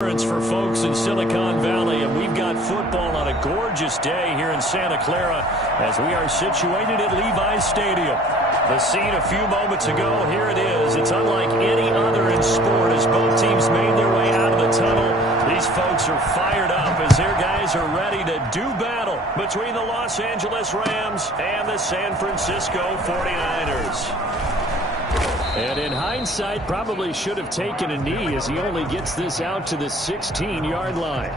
For folks in Silicon Valley, and we've got football on a gorgeous day here in Santa Clara as we are situated at Levi's Stadium. The scene a few moments ago, here it is. It's unlike any other in sport as both teams made their way out of the tunnel. These folks are fired up as their guys are ready to do battle between the Los Angeles Rams and the San Francisco 49ers. And in hindsight, probably should have taken a knee as he only gets this out to the 16-yard line.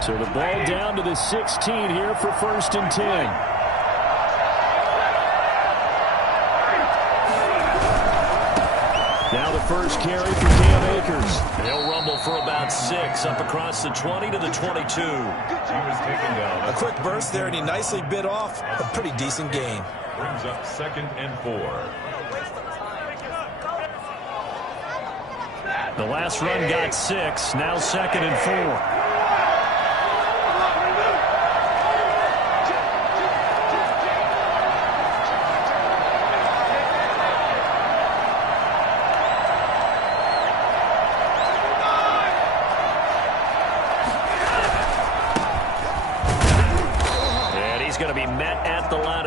So the ball down to the 16 here for 1st and 10. Now the first carry for Cam Akers. They'll rumble for about 6 up across the 20 to the 22. A quick burst there, and he nicely bit off a pretty decent gain. Brings up 2nd and 4. The last run got 6. Now 2nd and 4.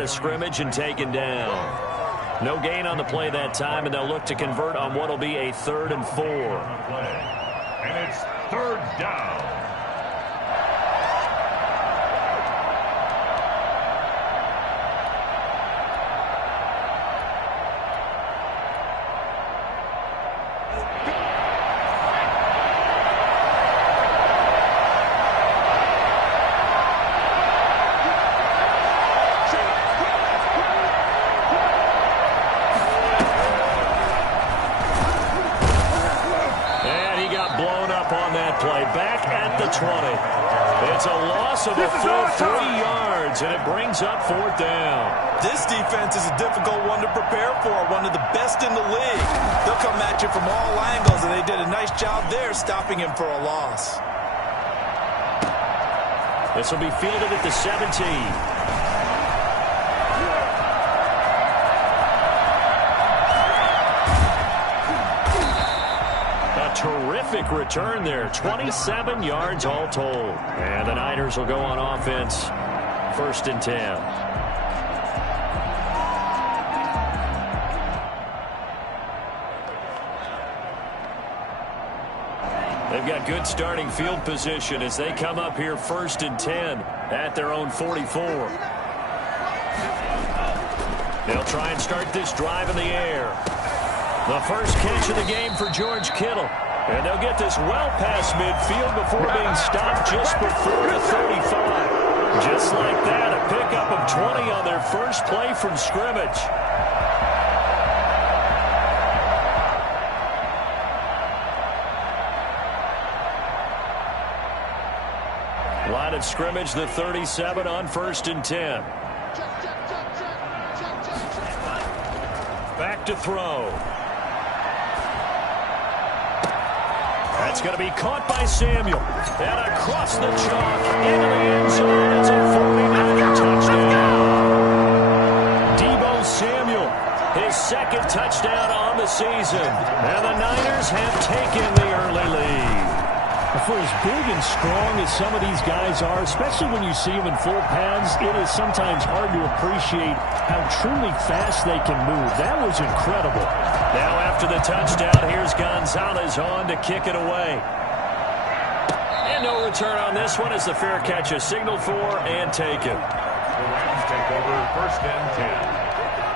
Scrimmage and taken down. No gain on the play that time, and they'll look to convert on what will be a 3rd and 4. And it's 3rd down. It's a loss of a full 3 yards, and it brings up 4th down. This defense is a difficult one to prepare for, one of the best in the league. They'll come at you from all angles, and they did a nice job there stopping him for a loss. This will be fielded at the 17. Terrific return there. 27 yards all told. And the Niners will go on offense. 1st and 10. They've got good starting field position as they come up here 1st and 10 at their own 44. They'll try and start this drive in the air. The first catch of the game for George Kittle. And they'll get this well past midfield before being stopped just before the 35. Just like that, a pickup of 20 on their first play from scrimmage. Line of scrimmage, the 37 on 1st and 10. Back to throw. That's going to be caught by Samuel. And across the chalk into the end zone. It's a 49er touchdown. Deebo Samuel, his 2nd touchdown on the season. And the Niners have taken the early lead. For as big and strong as some of these guys are, especially when you see them in full pads, it is sometimes hard to appreciate how truly fast they can move. That was incredible. Now after the touchdown, here's Gonzalez on to kick it away. And no return on this one as the fair catch is signaled for and taken. The Rams take over 1st and 10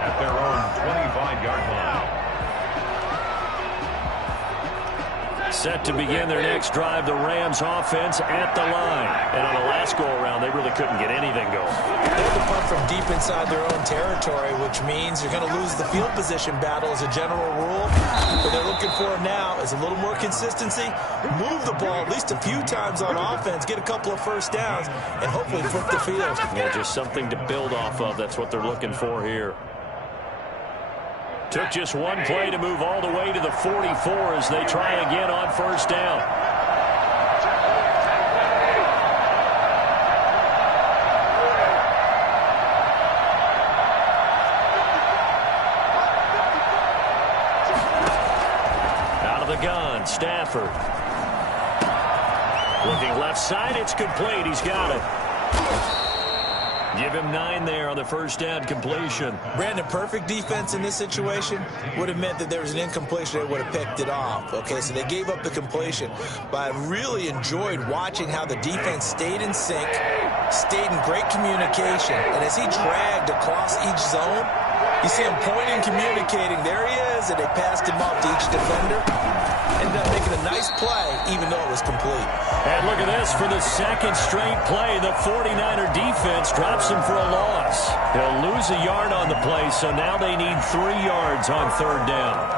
at their own 25-yard line. Set to begin their next drive, the Rams offense at the line. And on the last go-around, they really couldn't get anything going. They had to punt from deep inside their own territory, which means you're going to lose the field position battle as a general rule. What they're looking for now is a little more consistency, move the ball at least a few times on offense, get a couple of first downs, and hopefully flip the field. Yeah, just something to build off of. That's what they're looking for here. Took just one play to move all the way to the 44 as they try again on 1st down. the gun. Stafford. Looking left side. It's complete. He's got it. Give him 9 there on the first down completion. Brandon, perfect defense in this situation would have meant that there was an incompletion. They would have picked it off. Okay, so they gave up the completion. But I really enjoyed watching how the defense stayed in sync, stayed in great communication. And as he dragged across each zone, you see him pointing, communicating. There he is, and they passed him off to each defender. Ended up making a nice play, even though it was complete. And look at this. For the second straight play, the 49er defense drops him for a loss. He'll lose a yard on the play, so now they need 3 yards on third down.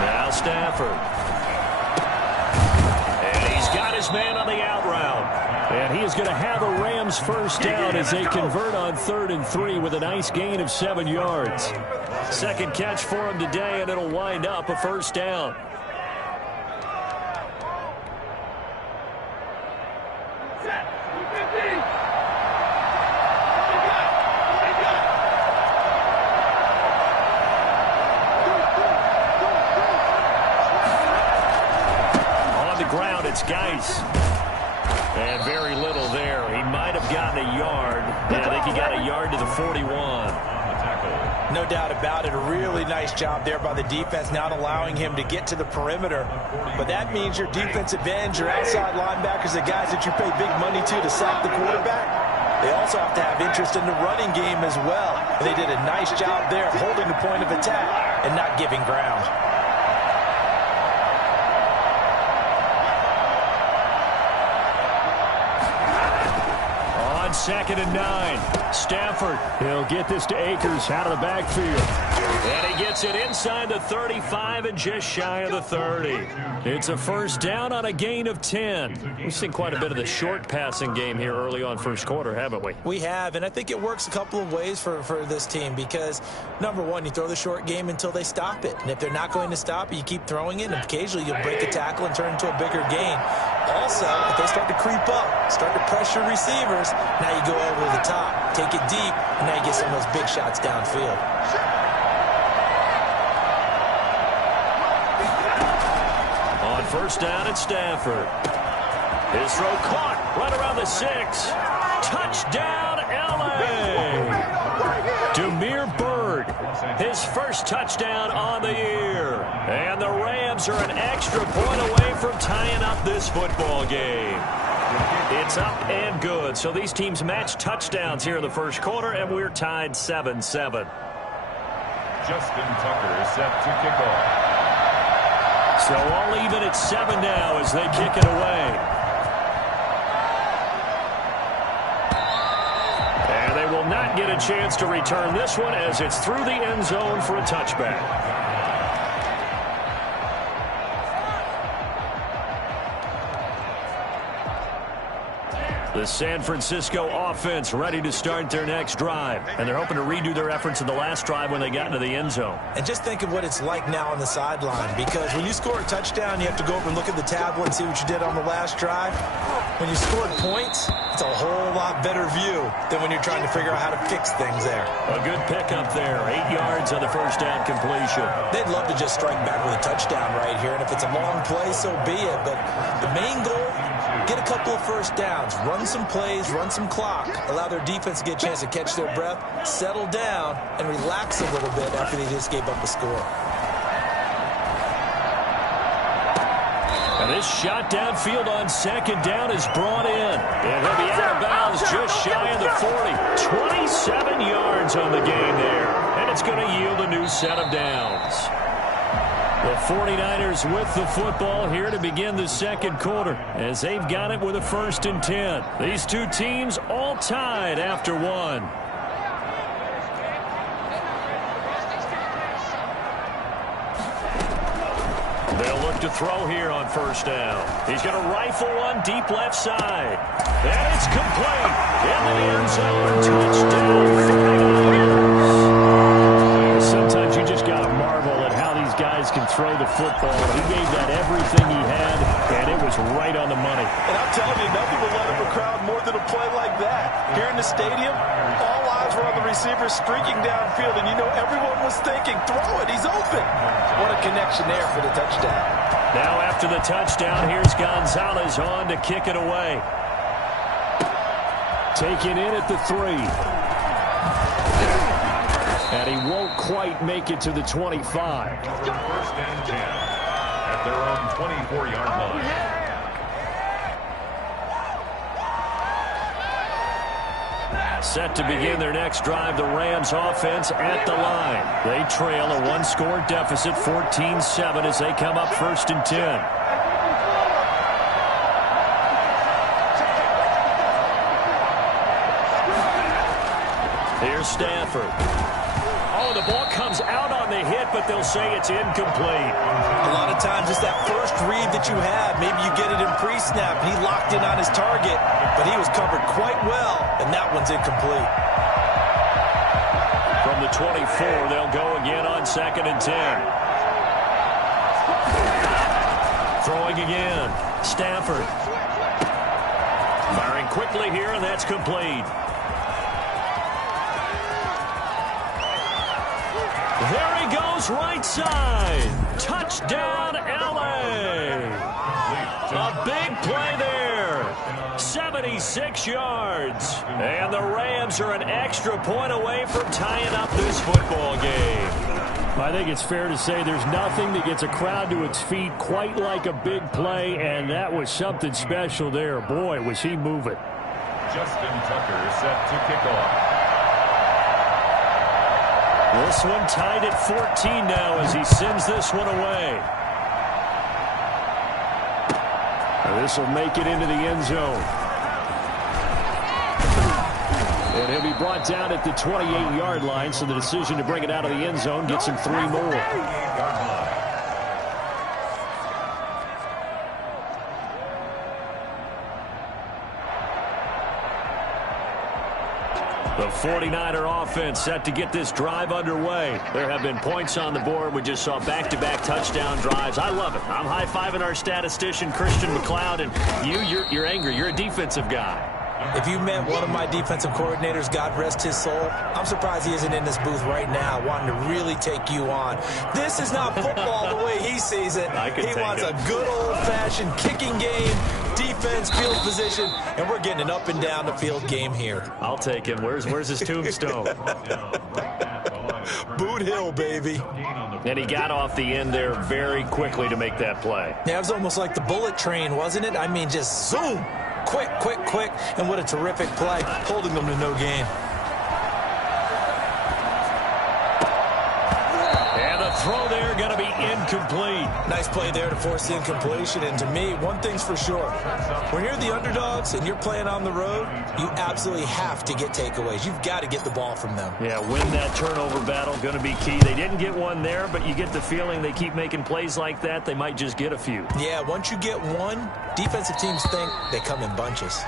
Now Stafford. Man on the out route. And he is going to have a Rams first down as they convert on 3rd and 3 with a nice gain of 7 yards. Second catch for him today, and it'll wind up a first down. It's Geis. And very little there. He might have gotten a yard. Yeah, I think he got a yard to the 41. No doubt about it. A really nice job there by the defense, not allowing him to get to the perimeter. But that means your defensive ends, your outside linebackers, the guys that you pay big money to sack the quarterback, they also have to have interest in the running game as well. And they did a nice job there holding the point of attack and not giving ground. On 2nd and 9, Stafford. He'll get this to Akers out of the backfield. And he gets it inside the 35 and just shy of the 30. It's a first down on a gain of 10. We've seen quite a bit of the short passing game here early on first quarter, haven't we? We have, and I think it works a couple of ways for this team because, number one, you throw the short game until they stop it. And if they're not going to stop it, you keep throwing it, and occasionally you'll break a tackle and turn into a bigger gain. Also, if they start to creep up, start to pressure receivers, now you go over the top, take it deep, and now you get some of those big shots downfield. On first down at Stafford. His throw caught right around the 6. Touchdown, L.A. Damiere Byrd, his first touchdown on the year. And the Rams are an extra point away from tying up this football game. It's up and good. So these teams match touchdowns here in the first quarter, and we're tied 7-7. Justin Tucker is set to kick off. So all even at 7 now as they kick it away. And they will not get a chance to return this one as it's through the end zone for a touchback. The San Francisco offense ready to start their next drive. And they're hoping to redo their efforts in the last drive when they got into the end zone. And just think of what it's like now on the sideline, because when you score a touchdown, you have to go over and look at the tablet and see what you did on the last drive. When you scored points, it's a whole lot better view than when you're trying to figure out how to fix things there. A good pickup there. 8 yards on the first down completion. They'd love to just strike back with a touchdown right here, and if it's a long play, so be it. But the main goal, get a couple of first downs, run some plays, run some clock, allow their defense to get a chance to catch their breath, settle down, and relax a little bit after they just gave up a score. And this shot downfield on second down is brought in. And he'll be out of bounds just shy of the 40. 27 yards on the gain there. And it's going to yield a new set of downs. The 49ers with the football here to begin the second quarter as they've got it with a 1st and 10. These two teams all tied after one. They'll look to throw here on first down. He's going to rifle one deep left side. And it's complete. In the end zone. Touchdown. Sometimes you just got to marvel at how these guys can throw the football. He gave that everything he had, and it was right on the money. And I'm telling you, nothing will let up a crowd more than a play like that. Here in the stadium, all eyes were on the receiver streaking downfield, and you know everyone was thinking, throw it, he's open. What a connection there for the touchdown. Now after the touchdown, here's Gonzalez on to kick it away. Taken in at the 3. And he won't quite make it to the 25. First and 10 at their own 24-yard line. Set to begin their next drive, the Rams offense at the line. They trail a one-score deficit, 14-7, as they come up first and 10. Here's Stafford. Oh, the ball comes out on the hit, but they'll say it's incomplete. A lot of times it's that first read that you have. Maybe you get it in pre-snap. He locked in on his target, but he was covered quite well, and that one's incomplete. From the 24, they'll go again on 2nd and 10. Throwing again. Stafford. Firing quickly here, and that's complete. There he goes, right side. Touchdown, L.A. A big play there. 76 yards. And the Rams are an extra point away from tying up this football game. I think it's fair to say there's nothing that gets a crowd to its feet quite like a big play, and that was something special there. Boy, was he moving. Justin Tucker set to kick off. This one tied at 14 now as he sends this one away. This will make it into the end zone. And he'll be brought down at the 28-yard line, so the decision to bring it out of the end zone gets him 3 more. The 49er offense set to get this drive underway. There have been points on the board. We just saw back-to-back touchdown drives. I love it. I'm high-fiving our statistician, Christian McLeod, and you're angry. You're a defensive guy. If you met one of my defensive coordinators, God rest his soul, I'm surprised he isn't in this booth right now wanting to really take you on. This is not football the way he sees it. He wants a good old-fashioned kicking game, defense, field position, and we're getting an up and down the field game here. I'll take him. Where's his tombstone? Boot Hill, baby. And he got off the end there very quickly to make that play. Yeah, it was almost like the bullet train, wasn't it? I mean, just zoom. Quick, quick, quick. And what a terrific play, holding them to no gain. And the throw there going to be incomplete. Nice play there to force the incompletion. And to me, one thing's for sure. When you're the underdogs and you're playing on the road, you absolutely have to get takeaways. You've got to get the ball from them. Yeah, win that turnover battle, going to be key. They didn't get one there, but you get the feeling they keep making plays like that, they might just get a few. Yeah, once you get one, defensive teams think they come in bunches.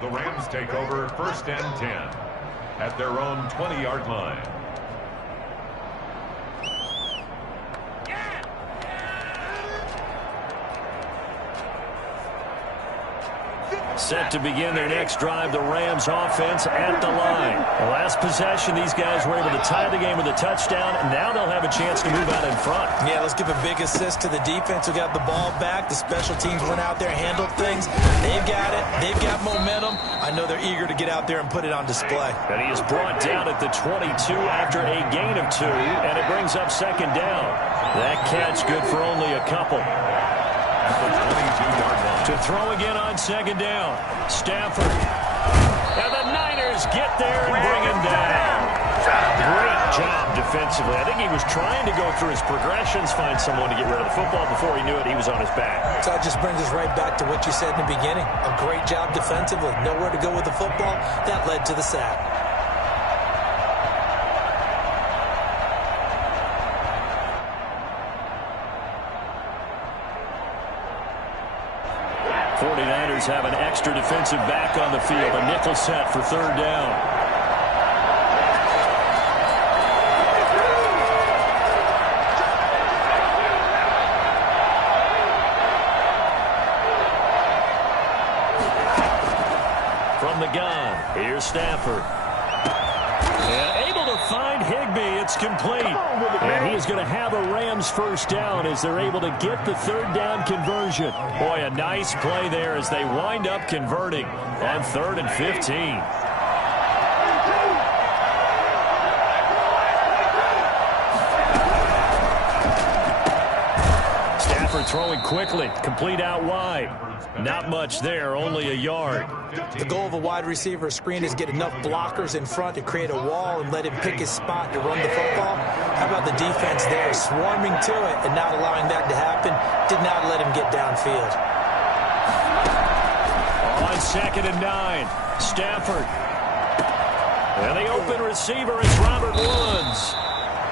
The Rams take over 1st and 10 at their own 20-yard line. Set to begin their next drive, the Rams offense at the line. The last possession, these guys were able to tie the game with a touchdown, and now they'll have a chance to move out in front. Yeah, let's give a big assist to the defense who got the ball back. The special teams went out there, handled things. They've got it. They've got momentum. I know they're eager to get out there and put it on display. And he is brought down at the 22 after a gain of 2, and it brings up 2nd down. That catch good for only a couple. To throw again on 2nd down. Stafford. And the Niners get there and bring him down. Great job defensively. I think he was trying to go through his progressions, find someone to get rid of the football. Before he knew it, he was on his back. So that just brings us right back to what you said in the beginning. A great job defensively. Nowhere to go with the football. That led to the sack. Have an extra defensive back on the field. A nickel set for 3rd down. Here's Stafford. And able to find Higbee. It's complete. And he is going to have a Rams first down as they're able to get the third down conversion. Boy, a nice play there as they wind up converting on 3rd and 15. Throwing quickly, complete out wide. Not much there, only a yard. The goal of a wide receiver screen is get enough blockers in front to create a wall and let him pick his spot to run the football. How about the defense there, swarming to it and not allowing that to happen? Did not let him get downfield. On 2nd and 9, Stafford. And the open receiver is Robert Woods.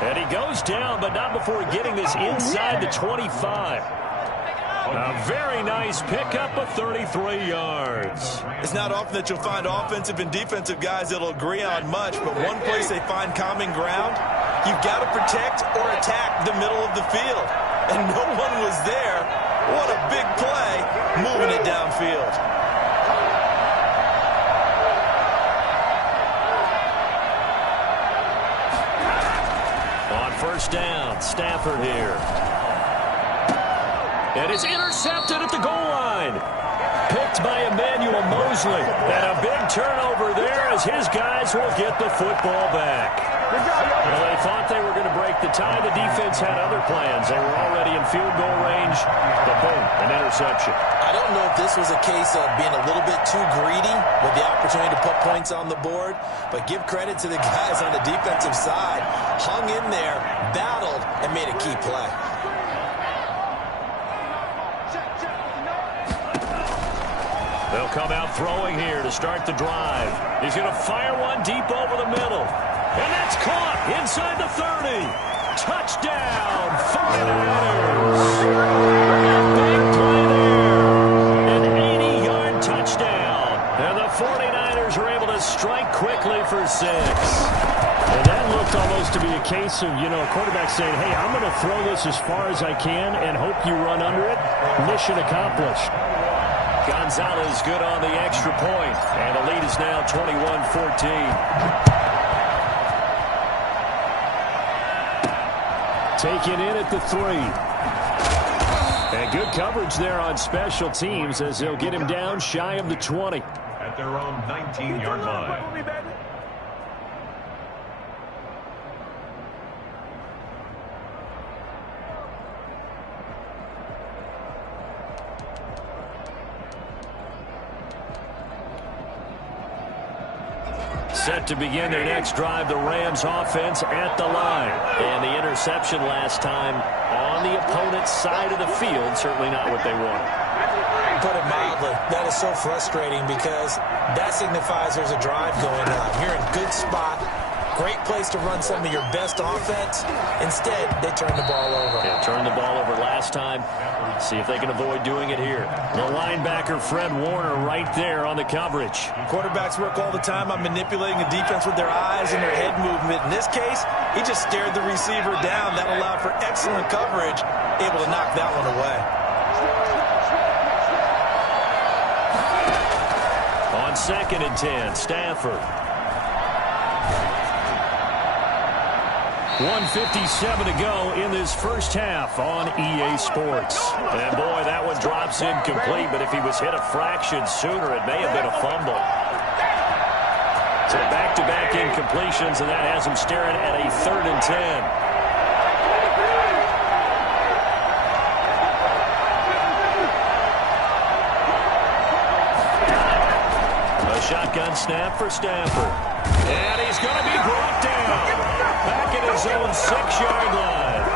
And he goes down, but not before getting this inside the 25. A very nice pickup of 33 yards. It's not often that you'll find offensive and defensive guys that'll agree on much, but one place they find common ground, you've got to protect or attack the middle of the field. And no one was there. What a big play, moving it downfield. First down, Stafford here. And it's intercepted at the goal line. Picked by Emmanuel Mosley. And a big turnover there as his guys will get the football back. Well, they thought they were going to break the tie. The defense had other plans. They were already in field goal range. But boom, an interception. I don't know if this was a case of being a little bit too greedy with the opportunity to put points on the board, but give credit to the guys on the defensive side. Hung in there, battled, and made a key play. They'll come out throwing here to start the drive. He's going to fire one deep over the middle. And that's caught inside the 30. Touchdown, 49ers. Big play there. An 80-yard touchdown. And the 49ers are able to strike quickly for 6. And that looked almost to be a case of, a quarterback saying, hey, I'm going to throw this as far as I can and hope you run under it. Mission accomplished. Gonzalez good on the extra point. And the lead is now 21-14. Taken in at the 3. And good coverage there on special teams as they'll get him down shy of the 20. At their own 19-yard line. Set to begin their next drive, the Rams offense at the line. And the interception last time on the opponent's side of the field, certainly not what they wanted. Put it mildly, that is so frustrating because that signifies there's a drive going on. You're in good spot, great place to run some of your best offense. Instead, they turn the ball over. Yeah, turned the ball over last time. See if they can avoid doing it here. The linebacker, Fred Warner, right there on the coverage. Quarterbacks work all the time on manipulating the defense with their eyes and their head movement. In this case, he just stared the receiver down. That allowed for excellent coverage, able to knock that one away. On 2nd and 10, Stafford. 1:57 to go in this first half on EA Sports. And boy, that one drops incomplete, but if he was hit a fraction sooner, it may have been a fumble. So back-to-back incompletions, and that has him staring at a 3rd and 10. A shotgun snap for Stafford. And he's going to be brought down. Back at his own 6-yard line.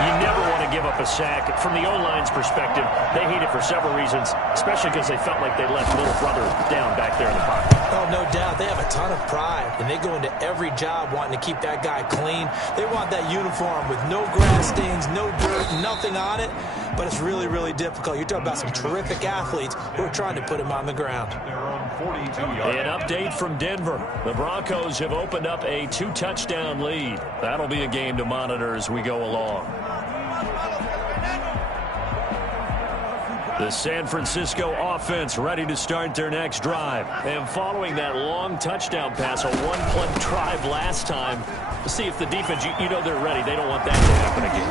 You never want to give up a sack. From the O-line's perspective, they hate it for several reasons, especially because they felt like they left little brother down back there in the pocket. Oh, no doubt. They have a ton of pride, and they go into every job wanting to keep that guy clean. They want that uniform with no grass stains, no dirt, nothing on it. But it's really, really difficult. You're talking about some terrific athletes who are trying to put him on the ground. An update from Denver. The Broncos have opened up a 2-touchdown lead. That'll be a game to monitor as we go along. The San Francisco offense ready to start their next drive. And following that long touchdown pass, a one-play drive last time, to see if the defense, you know they're ready. They don't want that to happen again.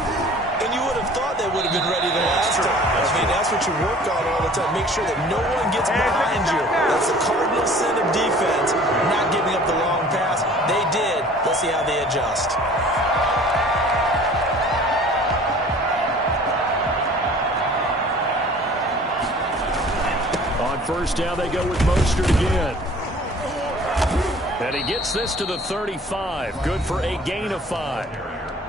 And you would have thought they would have been ready the last time. I mean, that's what you work on all the time. Make sure that no one gets behind you. That's the cardinal sin of defense, not giving up the long pass. They did. Let's see how they adjust. On first down, they go with Mostert again. And he gets this to the 35. Good for a gain of 5.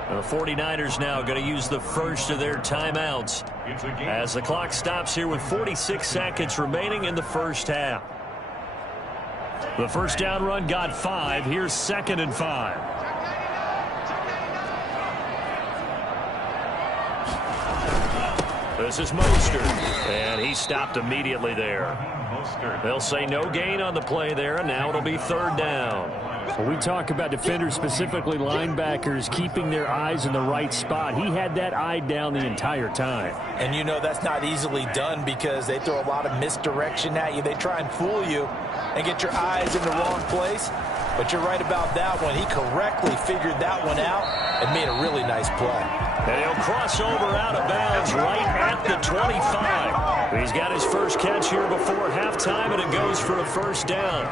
The 49ers now going to use the first of their timeouts as the clock stops here with 46 seconds remaining in the first half. The first down run got 5. Here's 2nd and 5. This is Mostert, and he stopped immediately there. They'll say no gain on the play there, and now it'll be 3rd down. Well, we talk about defenders, specifically linebackers, keeping their eyes in the right spot. He had that eye down the entire time. And you know that's not easily done because they throw a lot of misdirection at you. They try and fool you and get your eyes in the wrong place. But you're right about that one. He correctly figured that one out and made a really nice play. And he'll cross over out of bounds right at the 25. He's got his first catch here before halftime, and it goes for a first down.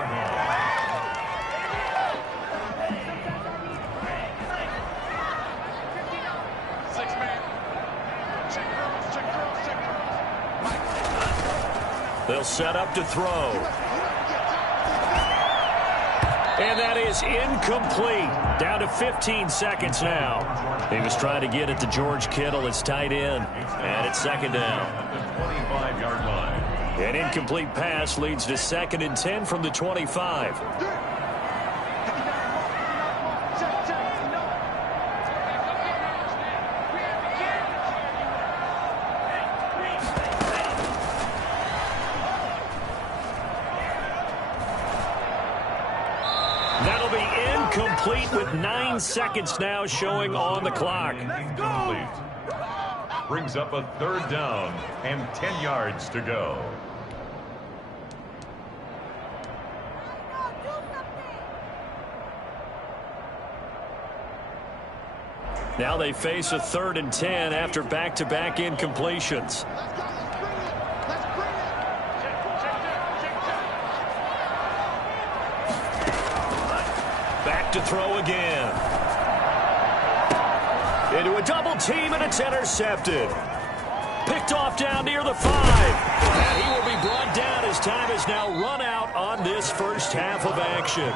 They'll set up to throw. And that is incomplete. Down to 15 seconds now. He was trying to get it to George Kittle, his tight end. And it's 2nd down. 25-yard line. An incomplete pass leads to 2nd and 10 from the 25. That'll be incomplete with 9 seconds now showing on the clock. Complete. Brings up a 3rd down and 10 yards to go. Now they face a 3rd and 10 after back-to-back incompletions. Back to throw again. Into a double team, and it's intercepted. Picked off down near the 5. And he will be brought down as time has now run out on this first half of action.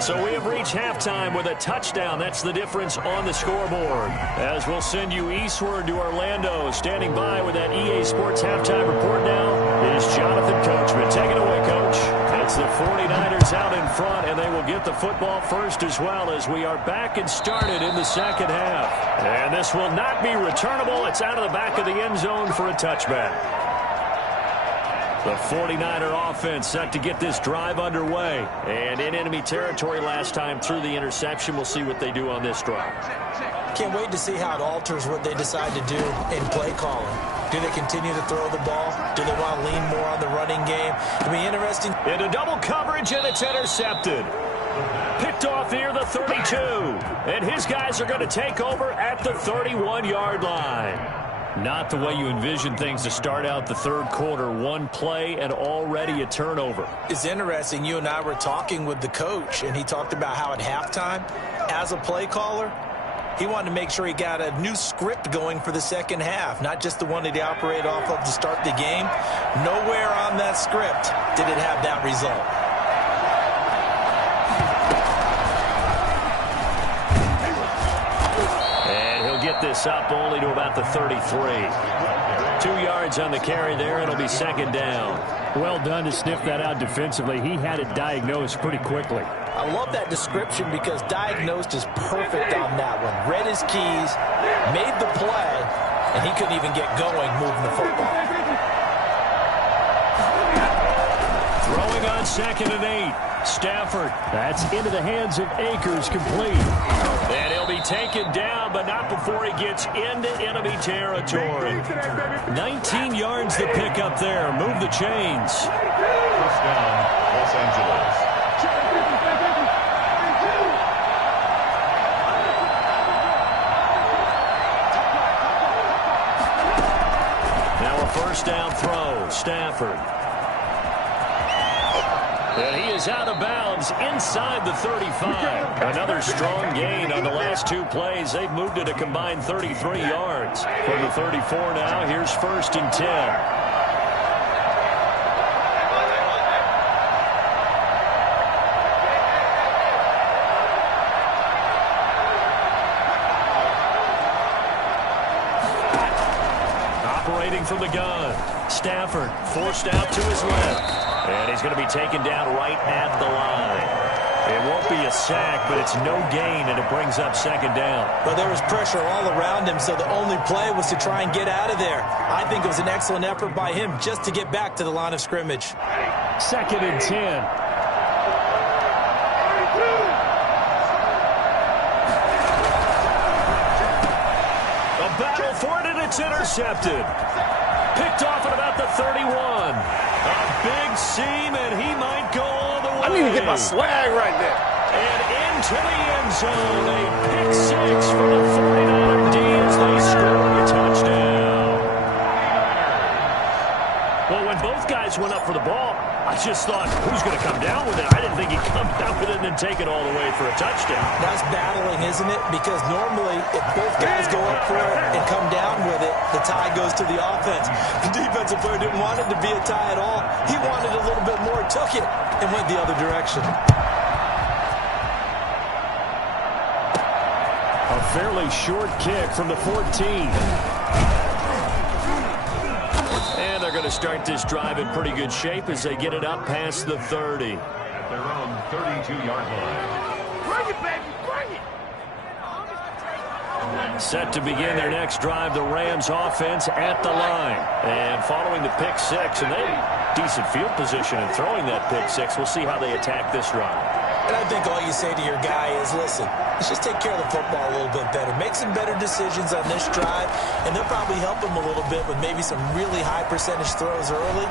So we have reached halftime with a touchdown. That's the difference on the scoreboard. As we'll send you eastward to Orlando. Standing by with that EA Sports halftime report now is Jonathan Coachman. Take it away, Coach. It's the 49ers out in front, and they will get the football first as well as we are back and started in the second half. And this will not be returnable. It's out of the back of the end zone for a touchback. The 49er offense set to get this drive underway. And in enemy territory last time through the interception. We'll see what they do on this drive. Can't wait to see how it alters what they decide to do in play calling. Do they continue to throw the ball? Do they want to lean more on the running game? It'll be interesting. Into double coverage, and it's intercepted. Picked off near the 32. And his guys are going to take over at the 31-yard line. Not the way you envision things to start out the third quarter. One play and already a turnover. It's interesting. You and I were talking with the coach, and he talked about how at halftime, as a play caller, he wanted to make sure he got a new script going for the second half, not just the one that he operated off of to start the game. Nowhere on that script did it have that result. Get this up only to about the 33. 2 yards on the carry there, and it'll be second down. Well done to sniff that out defensively. He had it diagnosed pretty quickly. I love that description because diagnosed is perfect on that one. Read his keys, made the play, and he couldn't even get going moving the football. Throwing on 2nd and 8. Stafford. That's into the hands of Akers, complete. And he'll be taken down, but not before he gets into enemy territory. 19 yards to pick up there. Move the chains. First down, Los Angeles. Now a first down throw. Stafford. And he is out of bounds inside the 35. Another strong gain on the last 2 plays. They've moved it a combined 33 yards. From the 34 now, here's 1st and 10. From the gun. Stafford forced out to his left. And he's going to be taken down right at the line. It won't be a sack, but it's no gain, and it brings up 2nd down. But there was pressure all around him, so the only play was to try and get out of there. I think it was an excellent effort by him just to get back to the line of scrimmage. 2nd and 10. A battle for it, and it's intercepted. Picked off at about the 31. A big seam, and he might go all the way. I need to get my swag right there. And into the end zone. A pick 6 for the 49er D as they score a touchdown. Well, when both guys went up for the ball, I just thought, who's going to come down with it? I didn't think he'd come down with it and then take it all the way for a touchdown. That's battling, isn't it? Because normally, if both guys go up for it and come down with it, the tie goes to the offense. The defensive player didn't want it to be a tie at all. He wanted a little bit more, took it, and went the other direction. A fairly short kick from the 14. And they're going to start this drive in pretty good shape as they get it up past the 30. At their own 32-yard line. Bring it, baby, bring it. Set to begin their next drive, the Rams offense at the line. And following the pick 6, and they decent field position in throwing that pick 6. We'll see how they attack this drive. And I think all you say to your guy is, listen, let's just take care of the football a little bit better. Make some better decisions on this drive, and they'll probably help him a little bit with maybe some really high percentage throws early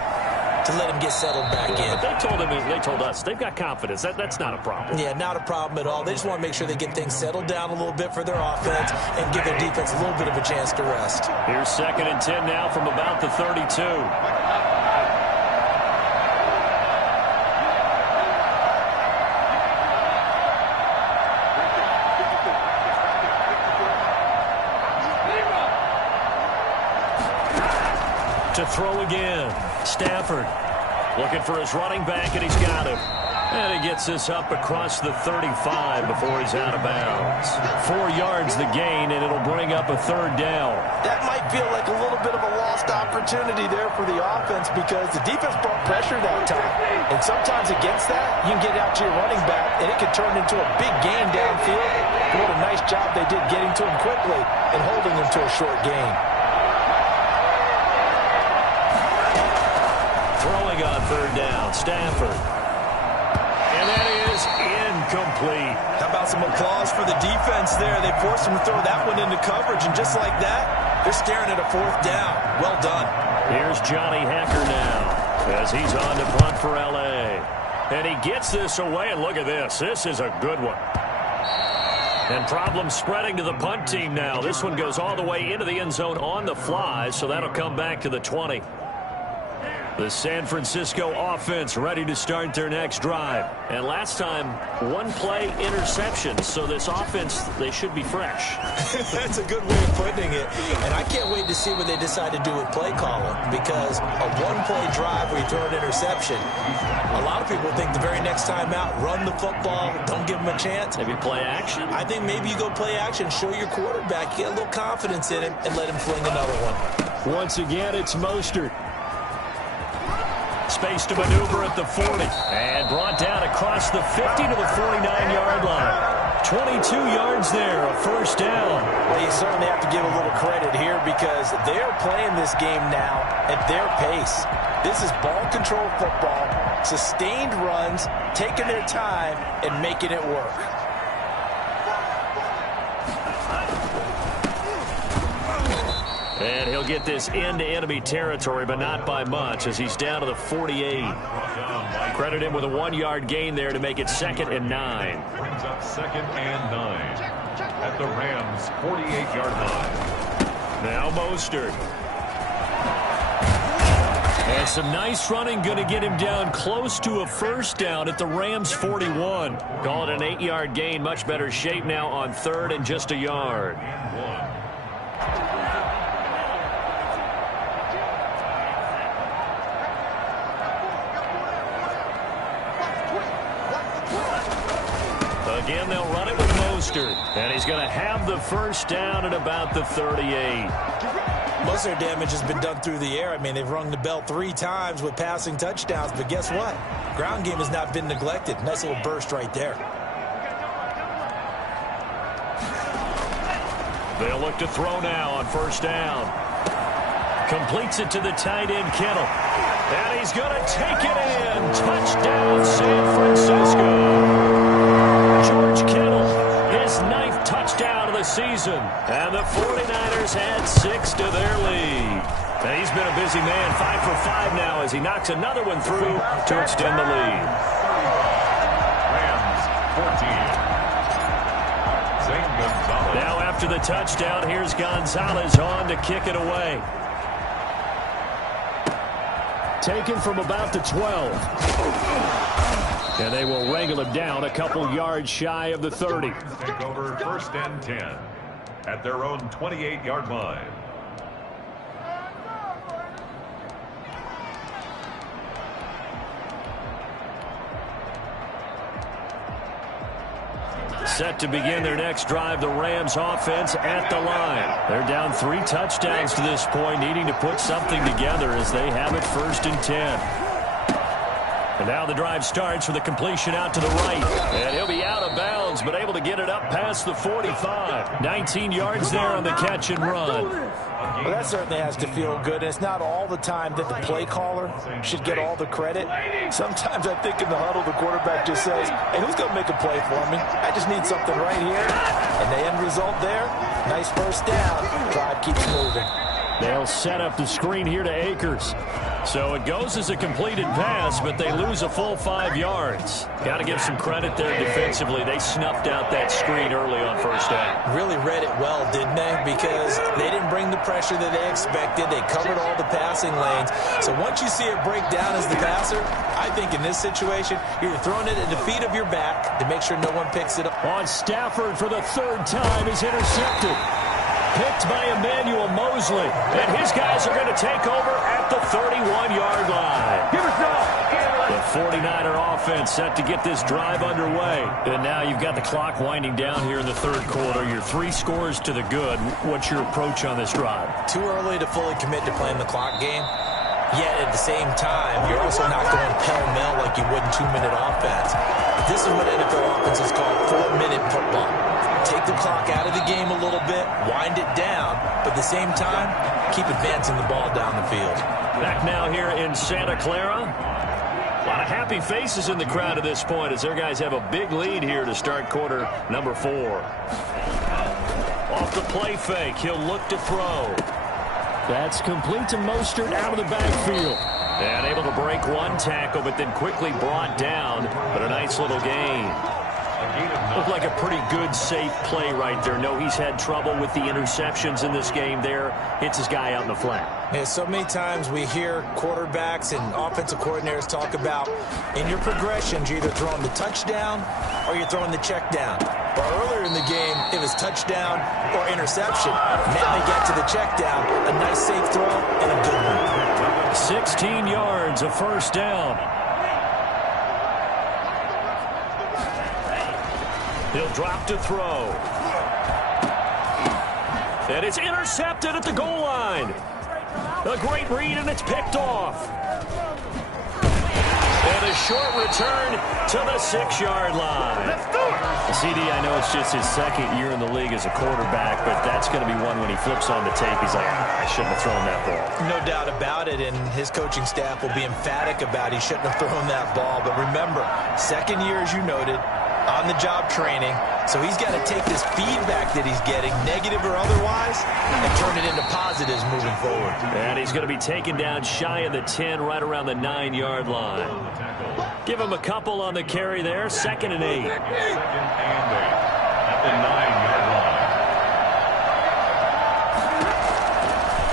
to let him get settled back in. But they told us, they've got confidence. That's not a problem. Yeah, not a problem at all. They just want to make sure they get things settled down a little bit for their offense and give their defense a little bit of a chance to rest. Here's 2nd and 10 now from about the 32. To throw again. Stafford looking for his running back, and he's got him. And he gets this up across the 35 before he's out of bounds. 4 yards the gain, and it'll bring up a 3rd down. That might feel like a little bit of a lost opportunity there for the offense because the defense brought pressure that time. And sometimes against that, you can get out to your running back, and it can turn into a big gain downfield. But what a nice job they did getting to him quickly and holding him to a short gain. Throwing on 3rd down, Stafford. And that is incomplete. How about some applause for the defense there? They forced him to throw that one into coverage, and just like that, they're staring at a 4th down. Well done. Here's Johnny Hecker now as he's on to punt for L.A. And he gets this away, and look at this. This is a good one. And problems spreading to the punt team now. This one goes all the way into the end zone on the fly, so that'll come back to the 20. The San Francisco offense ready to start their next drive. And last time, 1-play interception. So this offense, they should be fresh. That's a good way of putting it. And I can't wait to see what they decide to do with play calling. Because a 1-play drive where you throw an interception, a lot of people think the very next time out, run the football, don't give them a chance. Maybe play action? I think maybe you go play action, show your quarterback, get a little confidence in him, and let him fling another one. Once again, it's Mostert. Space to maneuver at the 40. And brought down across the 50 to the 49-yard line. 22 yards there, a first down. Well, you certainly have to give a little credit here because they're playing this game now at their pace. This is ball control football, sustained runs, taking their time, and making it work. And he'll get this into enemy territory, but not by much, as he's down to the 48. Credit him with a 1-yard gain there to make it 2nd and 9. Brings up 2nd and 9 at the Rams' 48-yard line. Now Mostert. And some nice running, going to get him down close to a first down at the Rams' 41. Call it an 8-yard gain, much better shape now on 3rd and just a yard. Again, they'll run it with Mostert. And he's going to have the first down at about the 38. Most of their damage has been done through the air. I mean, they've rung the bell 3 times with passing touchdowns, but guess what? Ground game has not been neglected. Nice little burst right there. They'll look to throw now on first down. Completes it to the tight end, Kittle. And he's going to take it in. Touchdown, San Francisco. George Kittle, his 9th touchdown of the season. And the 49ers add 6 to their lead. And he's been a busy man, 5 for 5 now as he knocks another one through to extend the lead. Rams 14. Zane Gonzalez. Now after the touchdown, here's Gonzalez on to kick it away. Taken from about the 12. And they will wrangle him down a couple yards shy of the 30. Take over 1st and 10 at their own 28-yard line. Set to begin their next drive, the Rams offense at the line. They're down 3 touchdowns to this point, needing to put something together as they have it 1st and 10. And now the drive starts with a completion out to the right. And he'll be out of bounds, but able to get it up past the 45. 19 yards there on the catch and run. Well, that certainly has to feel good. And it's not all the time that the play caller should get all the credit. Sometimes I think in the huddle, the quarterback just says, hey, who's going to make a play for me? I just need something right here. And the end result there, nice first down. Drive keeps moving. They'll set up the screen here to Akers. So it goes as a completed pass, but they lose a full 5 yards. Got to give some credit there defensively. They snuffed out that screen early on first down. Really read it well, didn't they? Because they didn't bring the pressure that they expected. They covered all the passing lanes. So once you see it break down as the passer, I think in this situation, you're throwing it at the feet of your back to make sure no one picks it up. On Stafford for the 3rd time is intercepted. Picked by Emmanuel Mosley. And his guys are going to take over at the 31-yard line. The 49er offense set to get this drive underway. And now you've got the clock winding down here in the 3rd quarter. Your 3 scores to the good. What's your approach on this drive? Too early to fully commit to playing the clock game. Yet at the same time, you're also not going pell-mell like you would in 2-minute offense. This is what NFL offenses call 4-minute football. Take the clock out of the game a little bit, wind it down, but at the same time, keep advancing the ball down the field. Back now here in Santa Clara. A lot of happy faces in the crowd at this point as their guys have a big lead here to start quarter number 4. Off the play fake, he'll look to throw. That's complete to Mostert out of the backfield. And able to break 1 tackle, but then quickly brought down, but a nice little gain. Looked like a pretty good, safe play right there. No, he's had trouble with the interceptions in this game there. Hits his guy out in the flat. Yeah, so many times we hear quarterbacks and offensive coordinators talk about in your progressions, you're either throwing the touchdown or you're throwing the check down. But earlier in the game, it was touchdown or interception. Now they get to the check down, a nice safe throw and a good one. 16 yards, a first down. He'll drop to throw. And it's intercepted at the goal line. A great read, and it's picked off. And with a short return to the 6-yard line. Let's do it. CD, I know it's just his second year in the league as a quarterback, but that's going to be one when he flips on the tape, he's like, I shouldn't have thrown that ball. No doubt about it, and his coaching staff will be emphatic about he shouldn't have thrown that ball. But remember, second year, as you noted, on-the-job training. So he's got to take this feedback that he's getting, negative or otherwise, and turn it into positives moving forward. And he's going to be taken down shy of the 10, right around the 9-yard line. Give him a couple on the carry there. 2nd and 8. 2nd and 8 at the 9-yard line.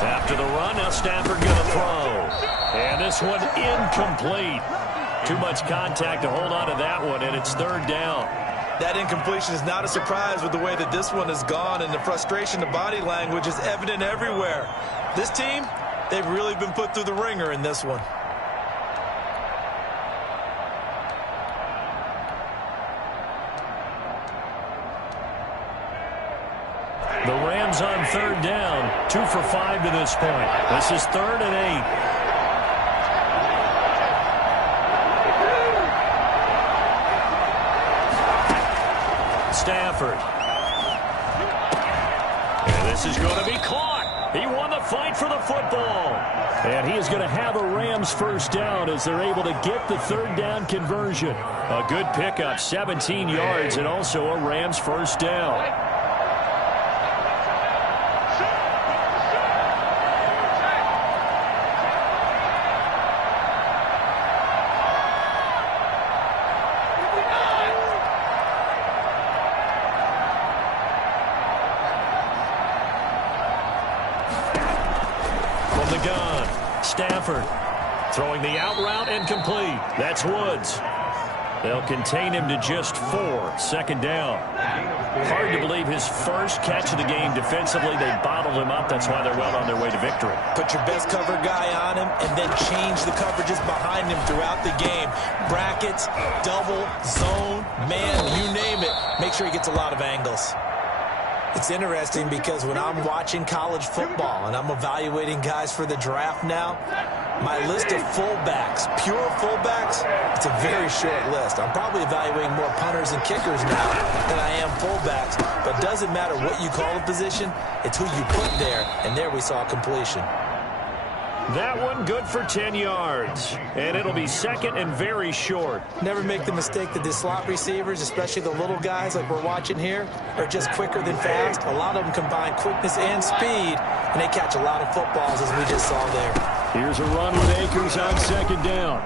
After the run, now Stafford going to throw. And this one incomplete. Too much contact to hold on to that one, and it's 3rd down. That incompletion is not a surprise with the way that this one has gone, and the frustration, the body language is evident everywhere. This team, they've really been put through the ringer in this one. The Rams on 3rd down, 2 for 5 to this point. This is 3rd and 8. Stafford. And this is going to be caught. He won the fight for the football. And he is going to have a Rams 1st down as they're able to get the 3rd down conversion. A good pickup, 17 yards, and also a Rams 1st down. Stafford throwing the out route and complete. That's Woods. They'll contain him to just 4. 2nd down. Hard to believe his first catch of the game defensively. They bottled him up. That's why they're well on their way to victory. Put your best cover guy on him and then change the coverages behind him throughout the game. Brackets, double, zone, man, you name it. Make sure he gets a lot of angles. It's interesting because when I'm watching college football and I'm evaluating guys for the draft now, my list of fullbacks, pure fullbacks, it's a very short list. I'm probably evaluating more punters and kickers now than I am fullbacks. But it doesn't matter what you call the position, it's who you put there. And there we saw completion. That one good for 10 yards. And it'll be 2nd and very short. Never make the mistake that the slot receivers, especially the little guys like we're watching here, are just quicker than fast. A lot of them combine quickness and speed, and they catch a lot of footballs, as we just saw there. Here's a run with Akers on 2nd down.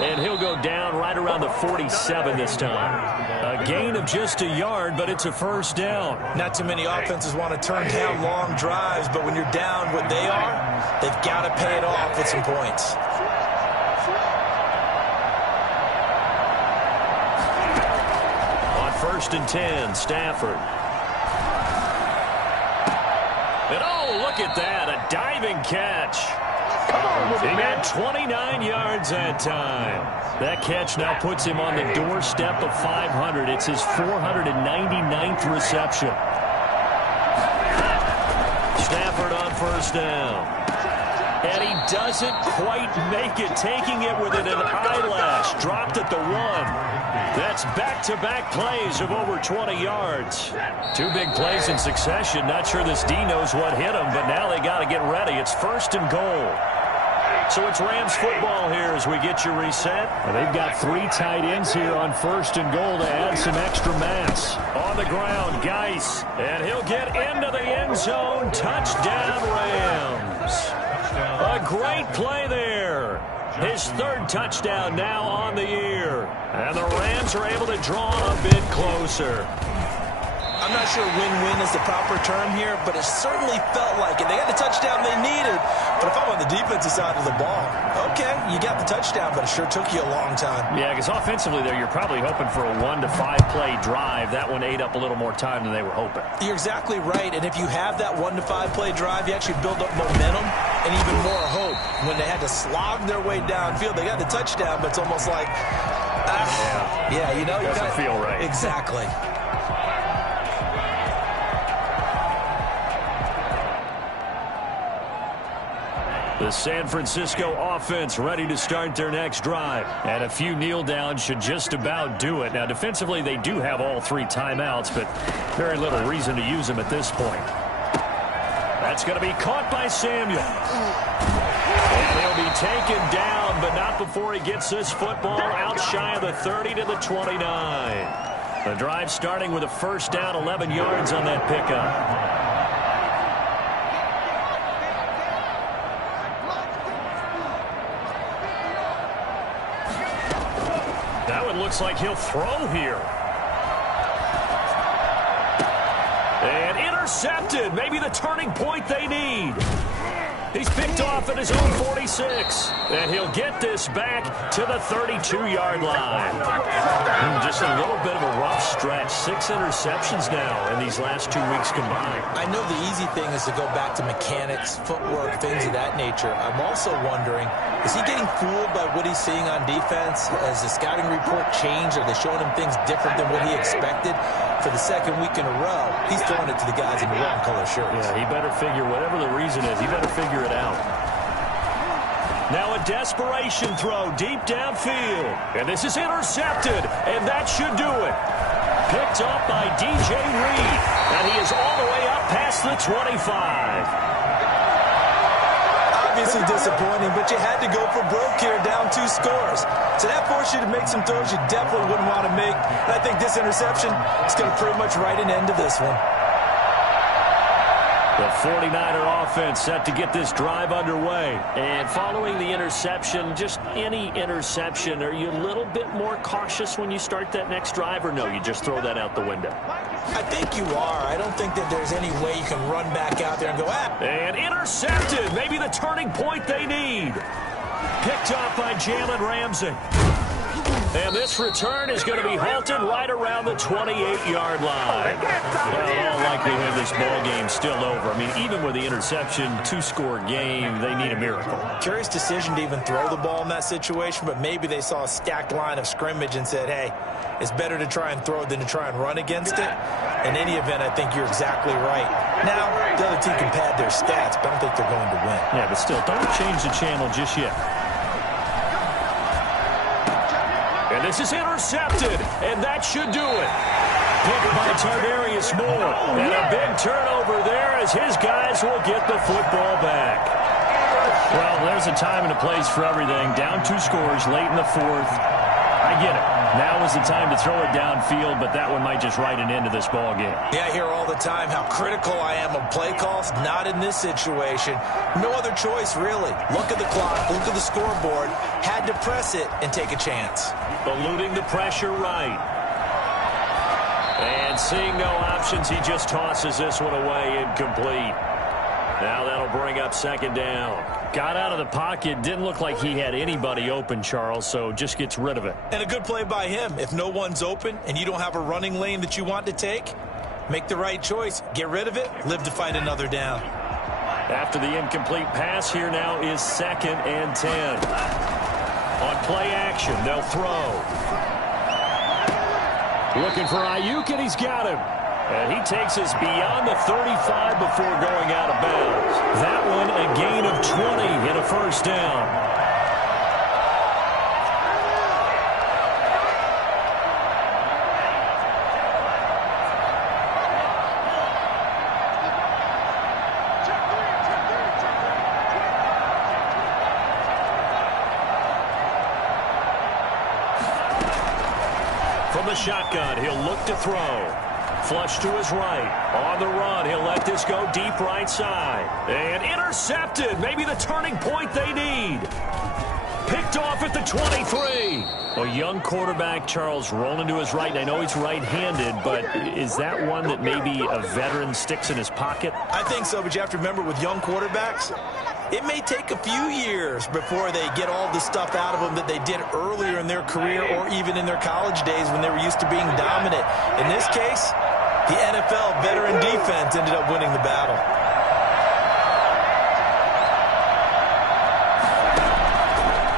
And he'll go down right around the 47 this time. A gain of just a yard, but it's a 1st down. Not too many offenses want to turn down long drives, but when you're down what they are, they've got to pay it off with some points. On 1st and 10, Stafford. And oh, look at that, a diving catch. He got 29 yards that time. That catch now puts him on the doorstep of 500. It's his 499th reception. Stafford on 1st down. And he doesn't quite make it, taking it within an eyelash. Dropped at the 1. That's back-to-back plays of over 20 yards. 2 big plays in succession. Not sure this D knows what hit him, but now they got to get ready. It's 1st and goal. So it's Rams football here as we get you reset. Well, they've got 3 tight ends here on 1st and goal to add some extra mass. On the ground, Geis. And he'll get into the end zone. Touchdown, Rams. A great play there. His 3rd touchdown now on the year. And the Rams are able to draw a bit closer. I'm not sure win-win is the proper term here, but it certainly felt like it. They got the touchdown they needed, but if I'm on the defensive side of the ball, okay, you got the touchdown, but it sure took you a long time. Yeah, because offensively there, you're probably hoping for a 1 to 5 play drive. That one ate up a little more time than they were hoping. You're exactly right, and if you have that 1 to 5 play drive, you actually build up momentum and even more hope. When they had to slog their way downfield, they got the touchdown, but it's almost like, yeah, you know, it doesn't feel right. Exactly. The San Francisco offense ready to start their next drive. And a few kneel downs should just about do it. Now, defensively, they do have all 3 timeouts, but very little reason to use them at this point. That's going to be caught by Samuel. And he'll be taken down, but not before he gets this football out shy of the 30 to the 29. The drive starting with a first down, 11 yards on that pickup. Looks like he'll throw here. And intercepted. Maybe the turning point they need. He's picked off at his own 46. And he'll get this back to the 32-yard line. Just a little bit of a rough stretch. 6 interceptions now in these last 2 weeks combined. I know the easy thing is to go back to mechanics, footwork, things of that nature. I'm also wondering, is he getting fooled by what he's seeing on defense? Has the scouting report changed? Are they showing him things different than what he expected? For the second week in a row, he's throwing it to the guys in the wrong color shirts. Yeah, he better figure, whatever the reason is, he better figure it out. Now a desperation throw deep downfield. And this is intercepted, and that should do it. Picked up by DJ Reed, and he is all the way up past the 25. Obviously disappointing, but you had to go for broke here, down 2 scores. So that forced you to make some throws you definitely wouldn't want to make. And I think this interception is going to pretty much write an end to this one. The 49er offense set to get this drive underway. And following the interception, just any interception, are you a little bit more cautious when you start that next drive, or no, you just throw that out the window? I think you are. I don't think that there's any way you can run back out there and go, And intercepted. Maybe the turning point they need. Picked up by Jalen Ramsey. And this return is going to be halted right around the 28-yard line. Well, in all likelihood, this ball game's still over. I mean, even with the interception, 2-score game, they need a miracle. Curious decision to even throw the ball in that situation, but maybe they saw a stacked line of scrimmage and said, hey, it's better to try and throw than to try and run against it. In any event, I think you're exactly right. Now, the other team can pad their stats, but I don't think they're going to win. Yeah, but still, don't change the channel just yet. And this is intercepted, and that should do it. Picked by Tardarius Moore. And a big turnover there as his guys will get the football back. Well, there's a time and a place for everything. Down 2 scores late in the 4th. I get it. Now is the time to throw it downfield, but that one might just write an end to this ball game. Yeah, I hear all the time how critical I am of play calls. Not in this situation. No other choice, really. Look at the clock, look at the scoreboard. Had to press it and take a chance. Eluding the pressure right. And seeing no options, he just tosses this one away, incomplete. Now that'll bring up 2nd down. Got out of the pocket, didn't look like he had anybody open, Charles, so just gets rid of it. And a good play by him. If no one's open and you don't have a running lane that you want to take, make the right choice. Get rid of it, live to fight another down. After the incomplete pass, here now is 2nd and 10. On play action, they'll throw. Looking for Ayuk, and he's got him. And he takes us beyond the 35 before going out of bounds. That one a gain of 20 and a first down. From the shotgun, he'll look to throw. Flush to his right. On the run, he'll let this go deep right side. And intercepted. Maybe the turning point they need. Picked off at the 23. A young quarterback, Charles, rolling to his right. And I know he's right-handed, but is that one that maybe a veteran sticks in his pocket? I think so, but you have to remember with young quarterbacks, it may take a few years before they get all the stuff out of them that they did earlier in their career or even in their college days when they were used to being dominant. In this case, the NFL veteran defense ended up winning the battle.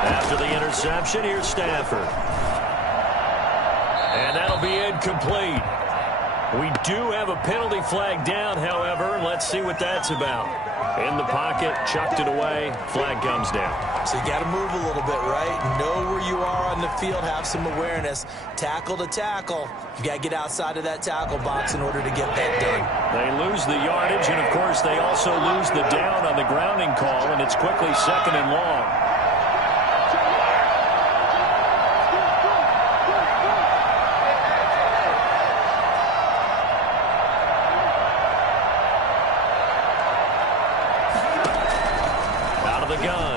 After the interception, here's Stafford. And that'll be incomplete. We do have a penalty flag down, however. Let's see what that's about. In the pocket, chucked it away, flag comes down. So you got to move a little bit, right? Know where you are on the field, have some awareness. Tackle to tackle. You got to get outside of that tackle box in order to get that done. They lose the yardage, and of course they also lose the down on the grounding call, and it's quickly 2nd and long.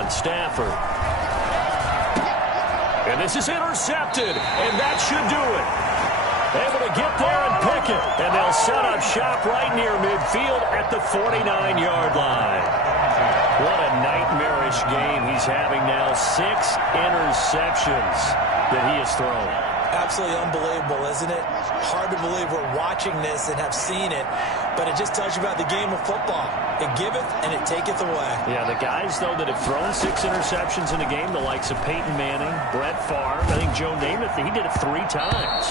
Stafford. And this is intercepted, and that should do it. Able to get there and pick it, and they'll set up shop right near midfield at the 49-yard line. What a nightmarish game he's having now. 6 interceptions that he has thrown. Absolutely unbelievable, isn't it? Hard to believe we're watching this and have seen it, but it just tells you about the game of football. It giveth and it taketh away. Yeah, the guys, though, that have thrown 6 interceptions in a game, the likes of Peyton Manning, Brett Favre, I think Joe Namath, he did it 3 times.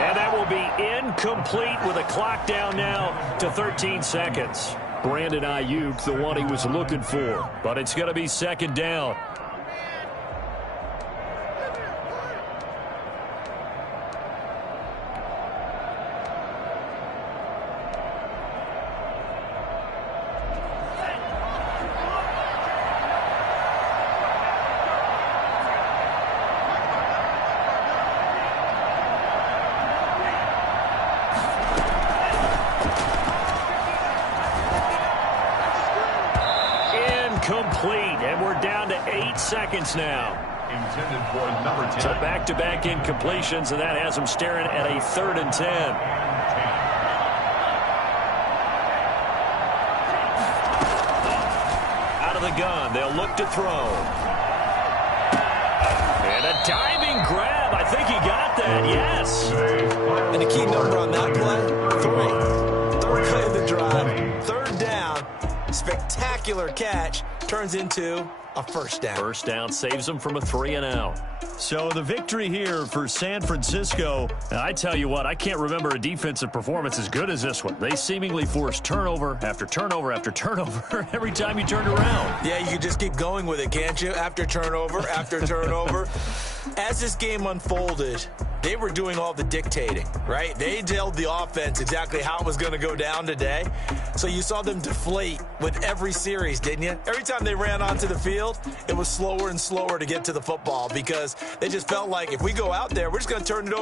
And that will be incomplete with a clock down now to 13 seconds. Brandon Ayuk, the one he was looking for, but it's going to be 2nd down. Complete, and we're down to 8 seconds now. Intended for number 10. So back-to-back incompletions, and that has them staring at a 3rd and 10. Out of the gun, they'll look to throw. And a diving grab. I think he got that, yes. And the key number on that play, 3. 3rd play of the drive, 3rd down. Spectacular catch turns into a 1st down. 1st down saves them from a 3-and-out. So the victory here for San Francisco. And I tell you what, I can't remember a defensive performance as good as this one. They seemingly forced turnover after turnover after turnover every time you turned around. Yeah, you can just keep going with it, can't you? After turnover, after turnover. As this game unfolded, they were doing all the dictating, right? They told the offense exactly how it was going to go down today. So you saw them deflate with every series, didn't you? Every time they ran onto the field, it was slower and slower to get to the football because they just felt like if we go out there, we're just going to turn it over.